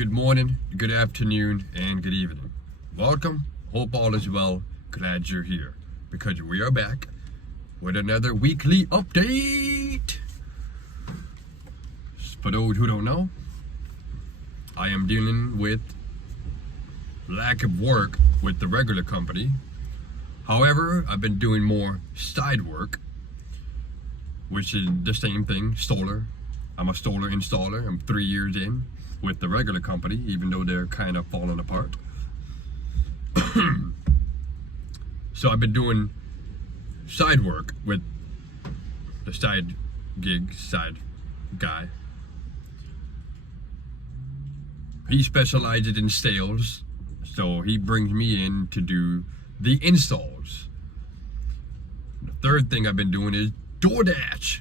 Good morning, good afternoon, and good evening. Welcome. Hope all is well. Glad you're here because we are back with another weekly update. For those who don't know, I am dealing with lack of work with the regular company. However, I've been doing more side work, which is the same thing, solar. I'm a solar installer. I'm 3 years in with the regular company, even though they're kind of falling apart. So I've been doing side work with the side guy. He specializes in sales, so he brings me in to do the installs. The third thing I've been doing is DoorDash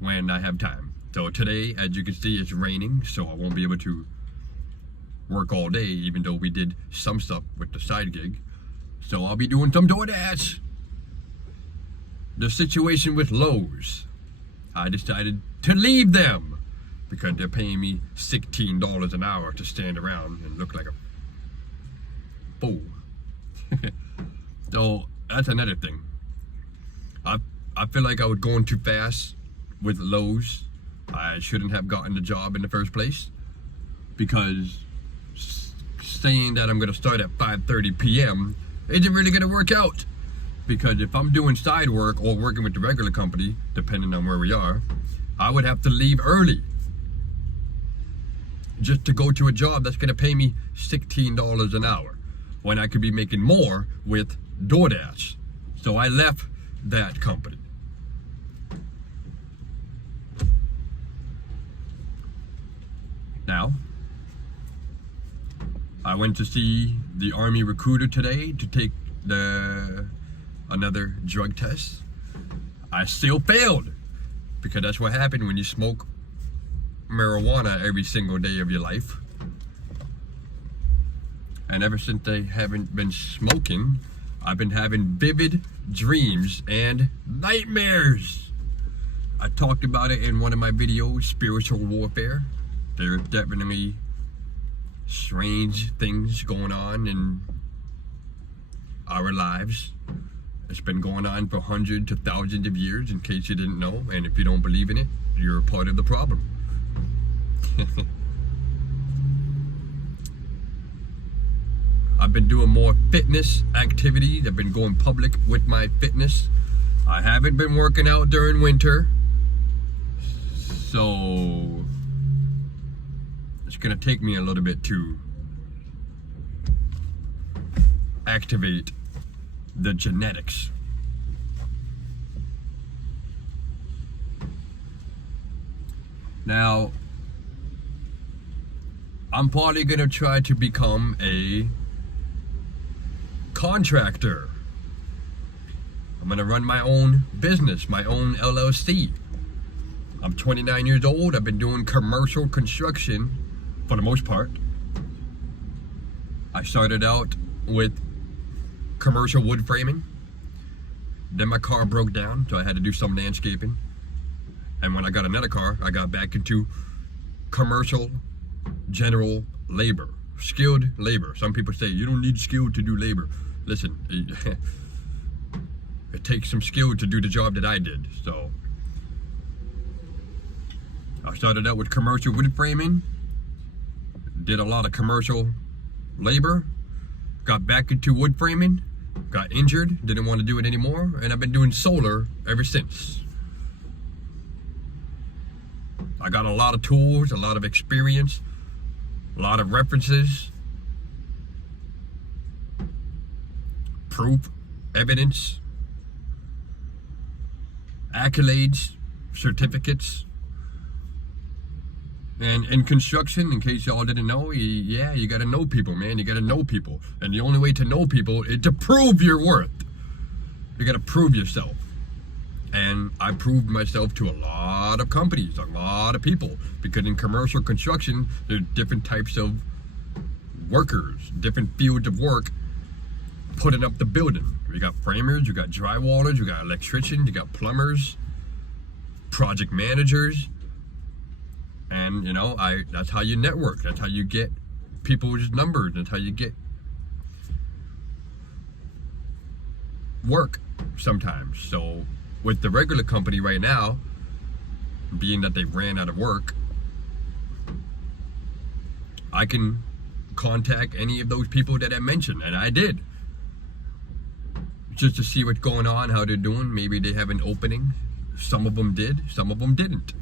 when I have time. So today, as you can see, it's raining, so I won't be able to work all day, even though we did some stuff with the side gig. So I'll be doing some DoorDash. The situation with Lowe's, I decided to leave them because they're paying me $16 an hour to stand around and look like a fool. So that's another thing. I feel like I was going too fast with Lowe's. I shouldn't have gotten the job in the first place, because saying that I'm going to start at 5:30 p.m. isn't really going to work out. Because if I'm doing side work or working with the regular company, depending on where we are, I would have to leave early just to go to a job that's going to pay me $16 an hour when I could be making more with DoorDash. So I left that company. Now, I went to see the Army recruiter today to take another drug test. I still failed, because that's what happened when you smoke marijuana every single day of your life. And ever since I haven't been smoking, I've been having vivid dreams and nightmares. I talked about it in one of my videos, spiritual warfare. There's definitely strange things going on in our lives. It's been going on for hundreds to thousands of years, in case you didn't know. And if you don't believe in it, you're a part of the problem. I've been doing more fitness activities. I've been going public with my fitness. I haven't been working out during winter, so it's gonna take me a little bit to activate the genetics. Now, I'm probably gonna try to become a contractor. I'm gonna run my own business, my own LLC. I'm 29 years old. I've been doing commercial construction for the most part. I started out with commercial wood framing. Then my car broke down, so I had to do some landscaping. And when I got another car, I got back into commercial general labor, skilled labor. Some people say you don't need skill to do labor. Listen, it takes some skill to do the job that I did. So I started out with commercial wood framing, did a lot of commercial labor, got back into wood framing, got injured, didn't want to do it anymore, and I've been doing solar ever since. I got a lot of tools, a lot of experience, a lot of references, proof, evidence, accolades, certificates. And in construction, in case y'all didn't know, you gotta know people, man. You gotta know people. And the only way to know people is to prove your worth. You gotta prove yourself. And I proved myself to a lot of companies, a lot of people. Because in commercial construction, there's different types of workers, different fields of work putting up the building. You got framers, you got drywallers, you got electricians, you got plumbers, project managers. And that's how you network. That's how you get people's numbers. That's how you get work sometimes. So with the regular company right now, being that they ran out of work, I can contact any of those people that I mentioned, and I did, just to see what's going on, how they're doing. Maybe they have an opening. Some of them did, some of them didn't.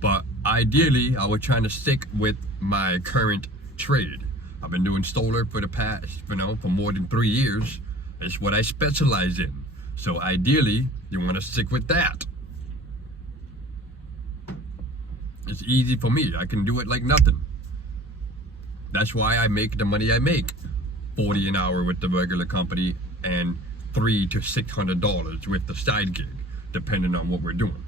But ideally, I was trying to stick with my current trade. I've been doing solar for the past, for more than 3 years. It's what I specialize in. So ideally, you want to stick with that. It's easy for me. I can do it like nothing. That's why I make the money I make. $40 an hour with the regular company and $300 to $600 with the side gig, depending on what we're doing.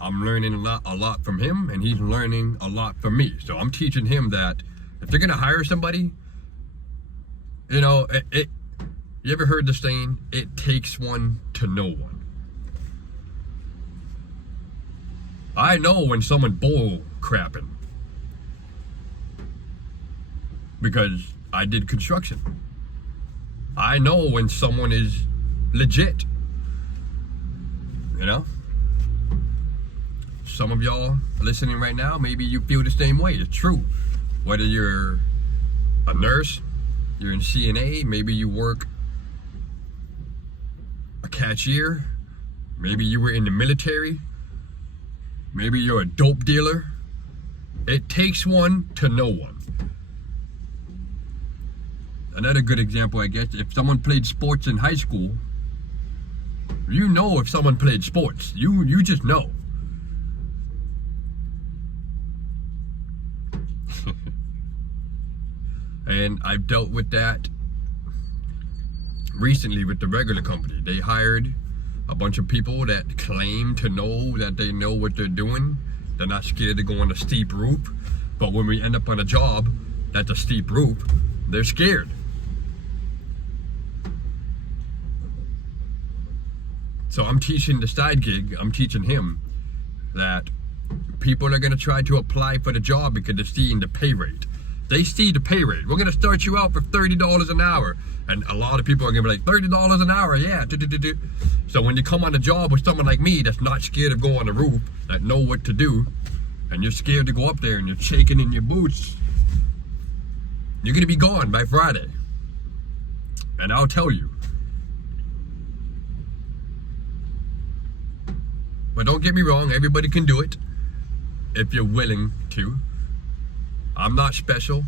I'm learning a lot from him, and he's learning a lot from me. So I'm teaching him that if they're gonna hire somebody, you ever heard the saying, it takes one to know one? I know when someone bull crapping, because I did construction. I know when someone is legit. Some of y'all listening right now, maybe you feel the same way. It's true. Whether you're a nurse, you're in CNA, maybe you work a cashier, maybe you were in the military, maybe you're a dope dealer. It takes one to know one. Another good example, I guess, if someone played sports in high school, you know if someone played sports. You just know. And I've dealt with that recently with the regular company. They hired a bunch of people that claim to know that they know what they're doing. They're not scared to go on a steep roof. But when we end up on a job that's a steep roof, they're scared. So I'm teaching the side gig, I'm teaching him that people are going to try to apply for the job because they're seeing the pay rate. They see the pay rate. We're going to start you out for $30 an hour. And a lot of people are going to be like, $30 an hour, yeah. So when you come on a job with someone like me that's not scared of going on the roof, that know what to do, and you're scared to go up there and you're shaking in your boots, you're going to be gone by Friday. And I'll tell you. But don't get me wrong, everybody can do it if you're willing to. I'm not special.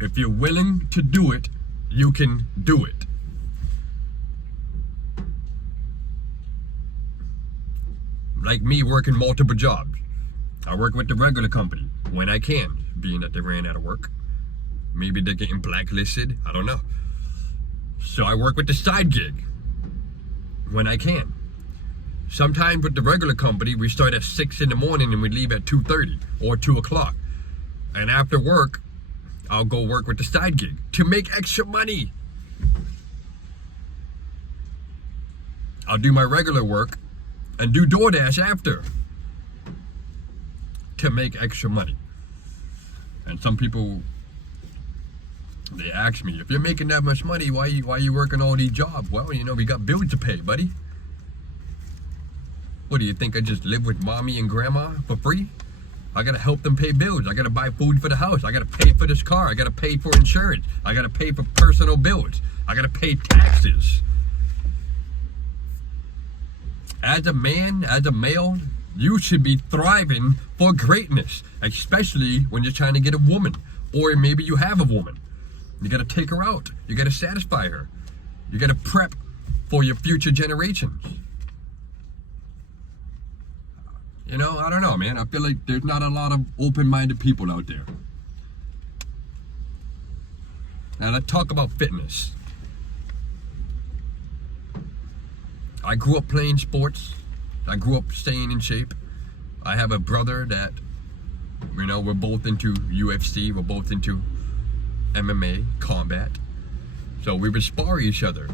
If you're willing to do it, you can do it. Like me working multiple jobs. I work with the regular company when I can, being that they ran out of work. Maybe they're getting blacklisted, I don't know. So I work with the side gig when I can. Sometimes with the regular company, we start at 6 in the morning and we leave at 2:30 or 2 o'clock. And after work, I'll go work with the side gig to make extra money. I'll do my regular work and do DoorDash after to make extra money. And some people, they ask me, if you're making that much money, why you working all these jobs? Well, we got bills to pay, buddy. What do you think? I just live with mommy and grandma for free? I gotta help them pay bills. I gotta buy food for the house. I gotta pay for this car. I gotta pay for insurance. I gotta pay for personal bills. I gotta pay taxes. As a man, as a male, you should be thriving for greatness, especially when you're trying to get a woman, or maybe you have a woman. You gotta take her out. You gotta satisfy her. You gotta prep for your future generations. I don't know, man. I feel like there's not a lot of open-minded people out there. Now, let's talk about fitness. I grew up playing sports. I grew up staying in shape. I have a brother that, we're both into UFC. We're both into MMA, combat. So we would spar each other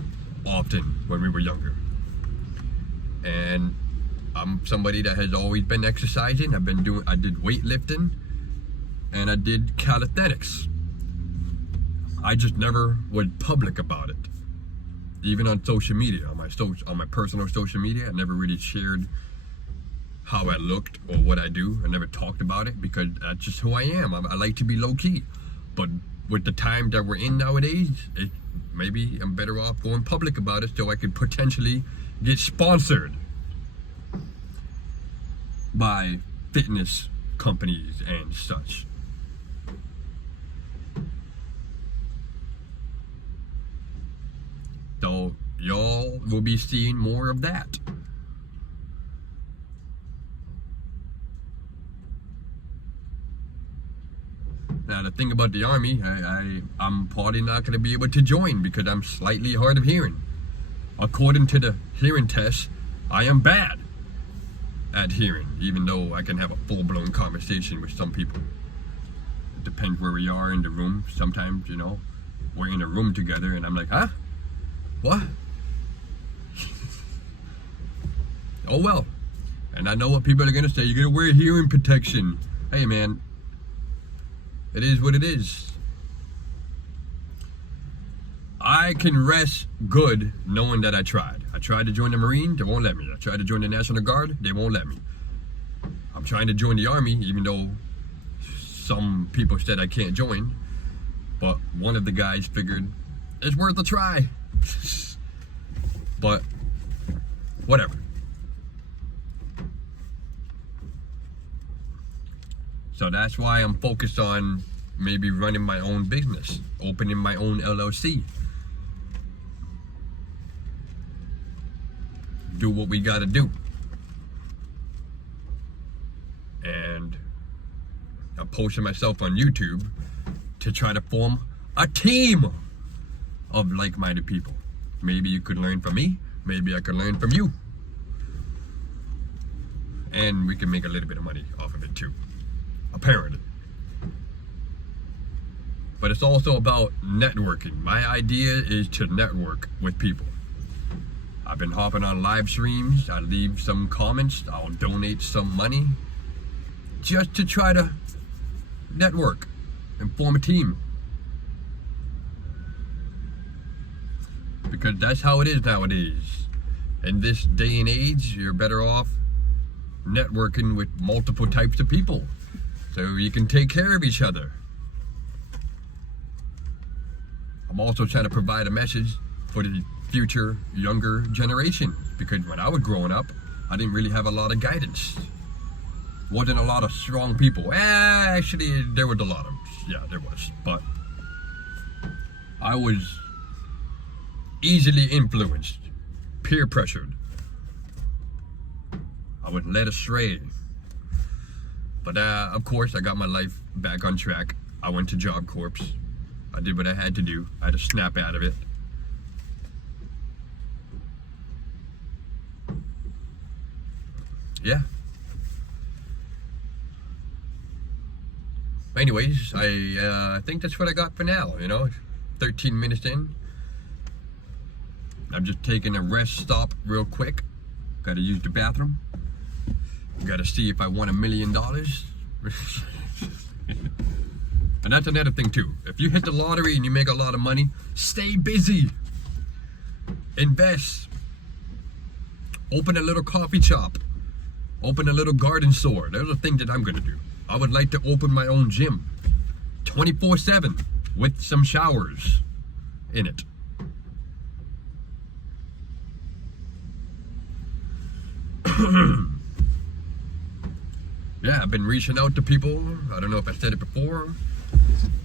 often when we were younger. And I'm somebody that has always been exercising. I did weightlifting, and I did calisthenics. I just never was public about it. Even on social media, on my personal social media, I never really shared how I looked or what I do. I never talked about it because that's just who I am. I like to be low key. But with the time that we're in nowadays, maybe I'm better off going public about it so I could potentially get sponsored by fitness companies and such. So y'all will be seeing more of that. Now the thing about the Army, I'm probably not going to be able to join because I'm slightly hard of hearing. According to the hearing test, I am bad at hearing, even though I can have a full-blown conversation with some people. It depends where we are in the room. Sometimes, we're in a room together and I'm like, huh? What? Oh well. And I know what people are going to say. You're going to wear hearing protection. Hey man, it is what it is. I can rest good knowing that I tried. I tried to join the Marine, they won't let me. I tried to join the National Guard, they won't let me. I'm trying to join the Army, even though some people said I can't join. But one of the guys figured it's worth a try. But whatever. So that's why I'm focused on maybe running my own business, opening my own LLC. Do what we gotta do. And I'm posting myself on YouTube to try to form a team of like-minded people. Maybe you could learn from me, maybe I could learn from you. And we can make a little bit of money off of it too. Apparently. But it's also about networking. My idea is to network with people. I've been hopping on live streams. I leave some comments. I'll donate some money just to try to network and form a team. Because that's how it is nowadays. In this day and age, you're better off networking with multiple types of people so you can take care of each other. I'm also trying to provide a message for the future younger generation, because when I was growing up, I didn't really have a lot of guidance. Wasn't a lot of strong people. Actually, there was a lot of, yeah, there was. But I was easily influenced, peer pressured. I was led astray. But of course, I got my life back on track. I went to Job Corps. I did what I had to do. I had to snap out of it. Yeah. Anyways, I think that's what I got for now, 13 minutes in. I'm just taking a rest stop real quick. Gotta use the bathroom. Gotta see if I won $1 million. And that's another thing too. If you hit the lottery and you make a lot of money, stay busy. Invest. Open a little coffee shop. Open a little garden store. Those are things that I'm gonna do. I would like to open my own gym 24/7 with some showers in it. Yeah, I've been reaching out to people. I don't know if I said it before.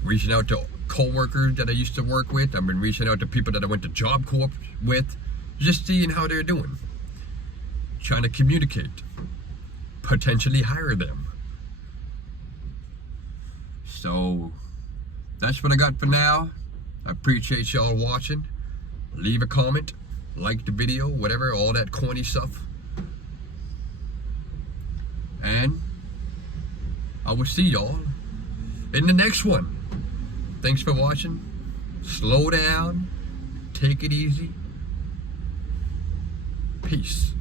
Reaching out to co-workers that I used to work with. I've been reaching out to people that I went to Job Corps with, just seeing how they're doing. Trying to communicate. Potentially hire them. So, that's what I got for now. I appreciate y'all watching. Leave a comment, like the video, whatever, all that corny stuff. And I will see y'all in the next one. Thanks for watching. Slow down. Take it easy. Peace.